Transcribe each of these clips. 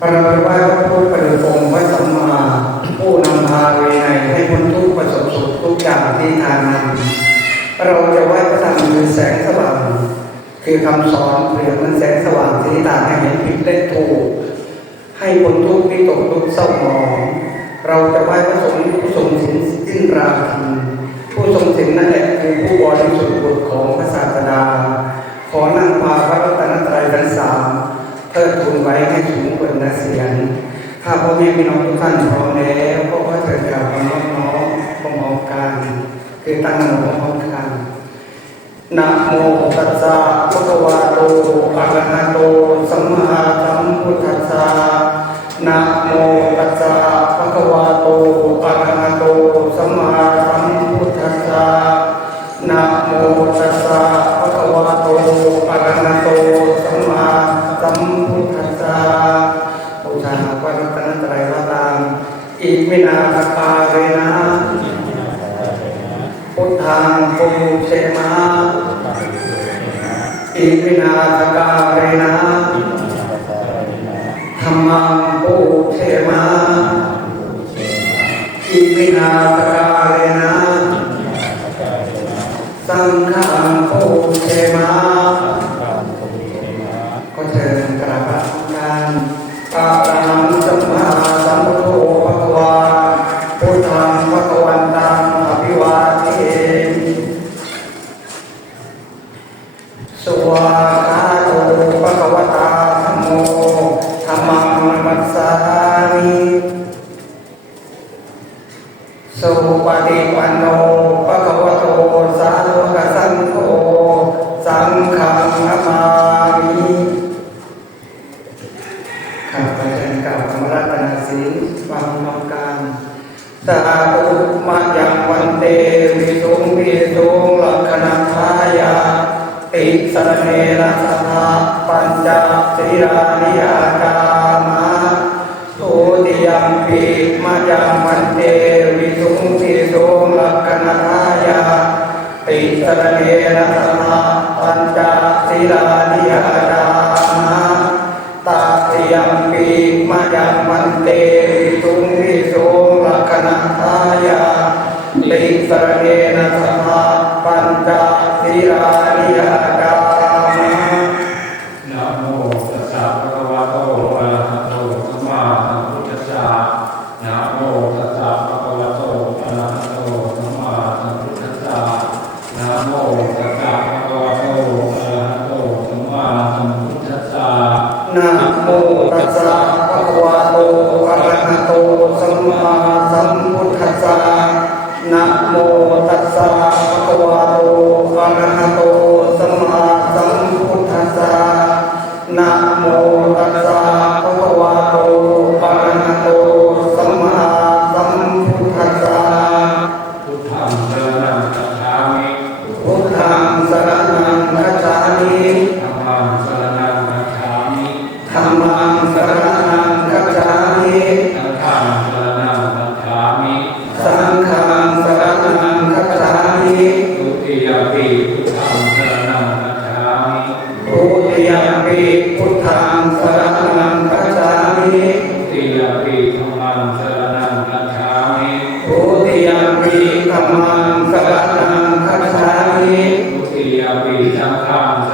เราไหว้พระพุทธปฏิองค์พระสัมมาผู้นำพาเวไนยให้พ้นทุกข์ประสบสุขทุกอย่างที่ทานนำเราจะไหว้พระธรรมคือแสงสว่าง คือคำสอนเปรียบเหมันแสงสว่างที่ตาให้เห็นผิดและถูกให้พ้นทุกข์ที่ตกทุกข์เศร้าหมองเราจะไหว้พระสงฆ์ผู้ทรงสินสิ้นราคีผู้ทรงสินนั่นแหละคือผู้บริสุทธิ์บุตรของพระศาสดาขอนั่งพาพระรัตนตรัยทั้งสาม ทิดทูนไว้ให้สูงบนเสียงข้าพ่อแม่พี่น้องทุกท่านพร้อมแล้วก็ขอเชิญกราบน้องน้องพร้อมกันคือตั้งหนโมพร้อมกันนะโมตัสสะภะคะวะโตอะระหะโตสัมมาสัมพุทธัสสะนะโมตัสสะภะคะวะโตอะระหะโตสัมมาสัมพุทธัสสะนะโมตัสสะ มินาคปาเรนะพุทธังปุเชมาอิมินาสกาเรนะธรรมังปุเชมาอิมินาสกาเรนะสังฆังปุเชมาก็เชิญกราบพระการอะระหังสมา สวากาโตปะคะวตาธโมธัมมังมัสสามิสุปฏิปันโนปะคะวโตสาวกสังโฆสังฆังนามามิข้าพเจ้ากล่าวคำรัตนาศีลฟังนองการสาธุมายังวันเตวิสุงวิสุง รเนนะสหปัญจศีรานิยาจามาทุติยมปีมายังมันเตวิสุงวิโสุงลักขณทายาติสรเนนะสหปัญจศีรานิยาจามาตาติยมปีมายังมันเตวิสุงวิโสุงลักขณทายาติสรเนนะสหปัญจศีรานิยาจามา นะโมตัสสะภะคะวะโตอะระหะโตสัมมาสัมพุทธัสสะนะโมตัสสะภะคะวะโตอะระหะโตสัมมาสัมพุทธัสสะนะโมตัสสะภะคะวะโตอะระหะโตสัมมาสัมพุทธัสสะนะโมตัสสะภะคะวะโต พุ ติย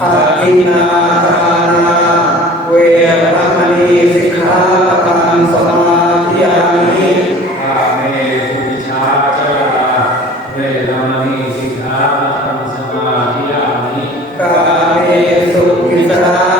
อัตตินาทานาเวรมณีสิกขาปะทัสมาธิยามิาเมสุวิชาจรเวรมณีสิกขาปะทัสมาธิยามิาเมสุวิชา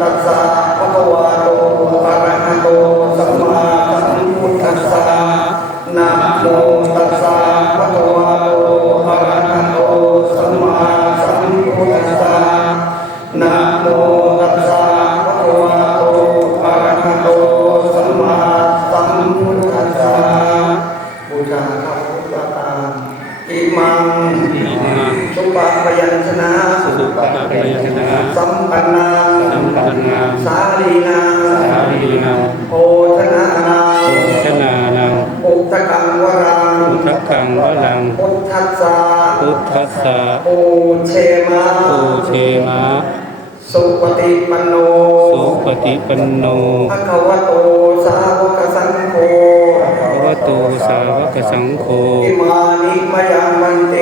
ตัสสะภะคะวะโตอะระหะโตสัมมาสัมพุทธัสสะ พุทธัสสะพุทธัสสะปูเชมะปูเชมะสุปฏิปันโน สุปฏิปันโนภะคะวะโตสาวกสังโฆภะคะวะโตสาวกสังโฆอิมานิมยังมันเต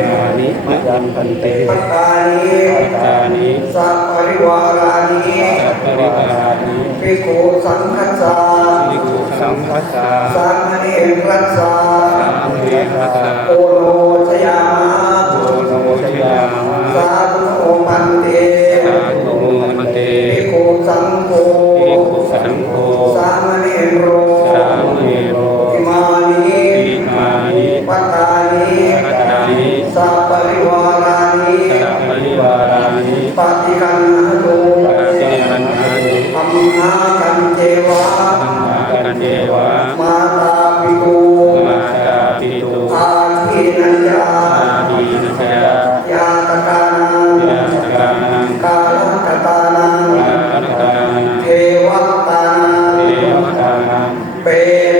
นานิมะยันพันเตปัตตานิตานิสัพปริวารานิสัพปริวารานิภิกขุสังฆัสสะนิคุสังคัสสะสามเณรรัสสะ พัสสะโอโนชยามะโอโนชยามะสาธุโอมันเตสาธุโมมันเตภิกขุสังโฆภิกขุสังโฆสามเณรโรสามเณโรอิมานิอิมานิปัตตานิปัตตานิสัพปริวารานิสัพปริวารานิปฏิคัน ยาตกานังยาสกานังกาลกตานังกาลกานังเทวตานังเทวตังเป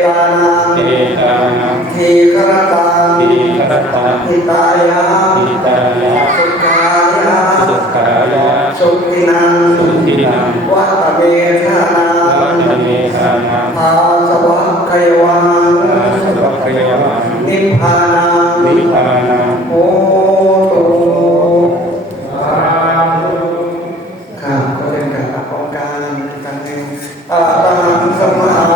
ตานังเตตังทีฆรตังทีฆรตังทิตายะทิตายะสุขายายะสุขินังสุขินานัง 啊，当然 yang?